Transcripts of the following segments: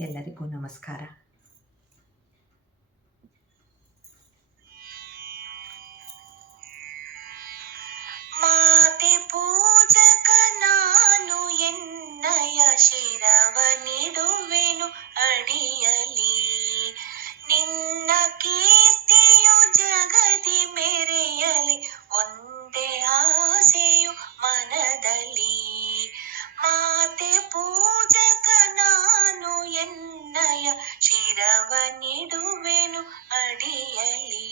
ಎಲ್ಲರಿಗೂ ನಮಸ್ಕಾರ. ಮಾತೆ ಪೂಜಕ ನಾನು ಎನ್ನಯ ಶಿರವ ನಿಡುವೆನು ಅಡಿಯಲಿ. ನಿನ್ನ ಕೀರ್ತಿಯು ಜಗದಿ ಮೆರೆಯಲಿ, ಒಂದೇ ಆಸೆಯು ಮನದಲ್ಲಿ. ಮಾತೆ ಪೂಜಕ ನಾನು ಎನ್ನಯ ಶಿರವ ನಿಡುವೆನು ಅಡಿಯಲಿ.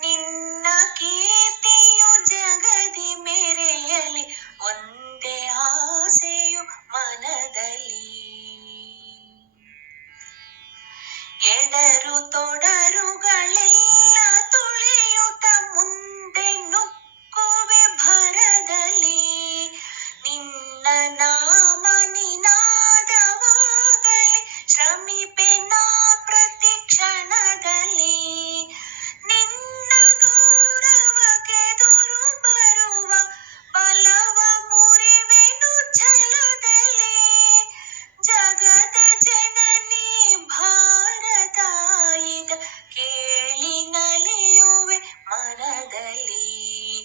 ನಿನ್ನ ಕೀರ್ತಿಯು ಜಗದಿ ಮೆರೆಯಲಿ, ಒಂದೇ ಆಸೆಯು ಮನದಲ್ಲಿ. ಎಡರು ತೊಡರುಗಳೆಲ್ಲ ತುಳಿಯುತ್ತ ಮುಂದೆ ನುಗ್ಗುವೆ ಭರದಲ್ಲಿ. ನಿನ್ನ ನಾಮ ನಿನಾದವಾಗಲಿ, ಶ್ರಮಿಪೆ ನಾ ಪ್ರತಿ ಕ್ಷಣದಲ್ಲಿ. ನಿನ್ನ ಗೌರವಕ್ಕೆದುರು ಬರುವ ಬಲವ ಮುರಿವೆನು ಛಲದಲ್ಲಿ. ಜಗದ ಜನನಿ ಭಾರತಾಯಿಗ ಕೇಳಿ ನಲಿಯುವೆ ಮನದಲ್ಲಿ.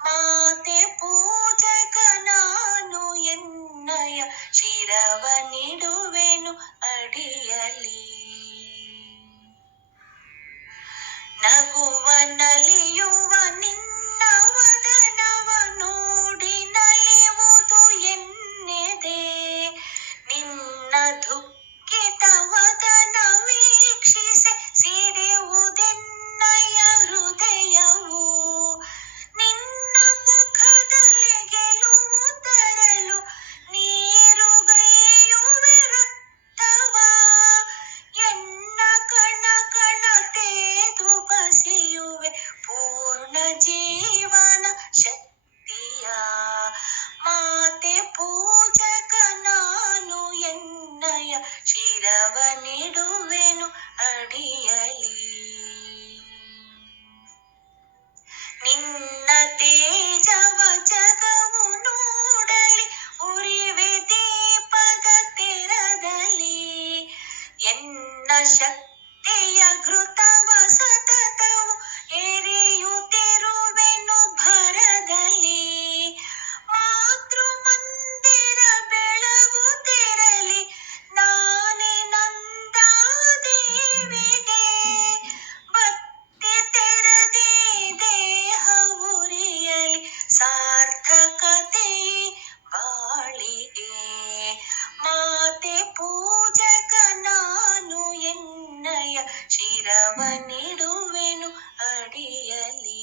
ಮಾತೆ ಪೂಜಕ ನಾನು ಎನ್ನಯ ಶಿರವ ನಿಡುವೆನು ಅಡಿಯಲಿ. ನಗುವ ನಲಿಯುವ ನಿನ್ನ ವದನವ ನೋಡಿ ನಲಿಯುವುದು ಎನ್ನೆದೆ. ನಿನ್ನ ದುಃಖಿತ ವದನ ವೀಕ್ಷಿಸಿ ಸಿಡಿಯುವುದೆನ್ನಯ ಹೃದಯವು. ನಿನ್ನ ಮುಖದಲ್ಲಿ ಗೆಲುವು ತರಲು ನೀರುಗೈಯುವೆ ರಕ್ತವ. ಎನ್ನ ಕಣ ಕಣ ತೇದು ಬಸಿಯುವೆ ಪೂರ್ಣ ಜೀವನ ಶಕ್ತಿಯ. ಮಾತೆ ಪೂಜಕ ನಾನು ಎನ್ನಯ ಶಿರವ ನಿಡುವೆನು ಅಡಿಯಲಿ. ನಿನ್ನ ತೇಜವ ಜಗವು ನೋಡಲಿ, ಉರಿವೆ ದೀಪದ ತೆರದಲ್ಲಿ. ಎನ್ನ ಶಕ್ತಿಯ ಘೃತವ ಸತತವು ಎರೆಯುತ್ತಿರುವೆನು ಭರದಲ್ಲಿ. ಮಾತೃ ಮಂದಿರ ಬೆಳಗುತ್ತಿರಲಿ, ನಾನೇ ನಂದಾದೇವಿಗೆ. ಭಕ್ತಿ ತೆರದಿ ದೇಹ ಉರಿಯಲಿ, ಸಾರ್ಥಕತೆ ಬಾಳಿಗೆ. ಮಾತೆ ಪೂಜಕ ನಾನು ಎನ್ನಯ ಶಿರವ ನಿಡುವೆನು ಅಡಿಯಲಿ.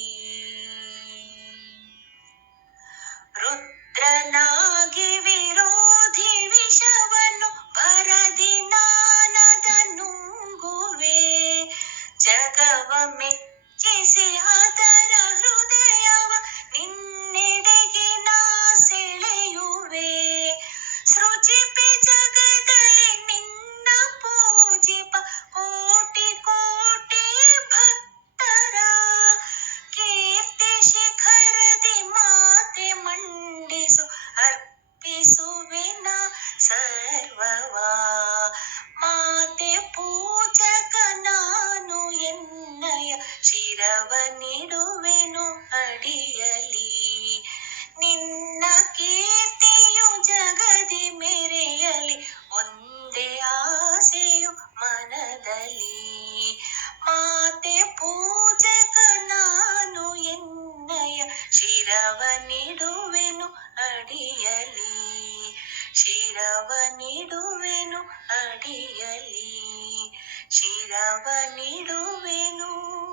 ರುದ್ರನಾಗಿ ವಿರೋಧಿ ವಿಷವನ್ನು ಭರದಿ ನಾನದ ನುಂಗುವೆ. ಜಗವ ಮೆಚ್ಚಿಸಿ ಅದರ ಹೃದಯವ ನಿನ್ನೆಡೆಗೆ ನಾ ಸೆಳೆಯುವೆ. ಸೃಜಿಪೆ ಜಗದಲ್ಲಿ ನಿನ್ನ ಪೂಜಿಪ ಕೋಟಿ ಕೋಟಿ ಭಕ್ತರ. ಕೀರ್ತಿ ಶಿಖರದಿ ಮಾತೆ ಮಂಡಿಸು ಅರ್ಪಿಸುವೆನ ಸರ್ವವ. ಮಾತೆ ಪೂಜಕ ನಾನು ಎನ್ನಯ ಶಿರವ ನಿಡುವೆನು ಅಡಿಯಲಿ. ನಿನ್ನ ಕೀರ್ತಿಯು ಜಗದಿ ಮೆರೆಯಲಿ, ಒಂದೇ ಆಸೆಯು ಮನದಲ್ಲಿ. ಮಾತೆ ಪೂಜಕ ನಾನು ಎನ್ನಯ ಶಿರವ ನಿಡುವೆನು ಅಡಿಯಲಿ. ಶಿರವ ನಿಡುವೆನು ಅಡಿಯಲಿ. ಶಿರವ ನಿಡುವೆನು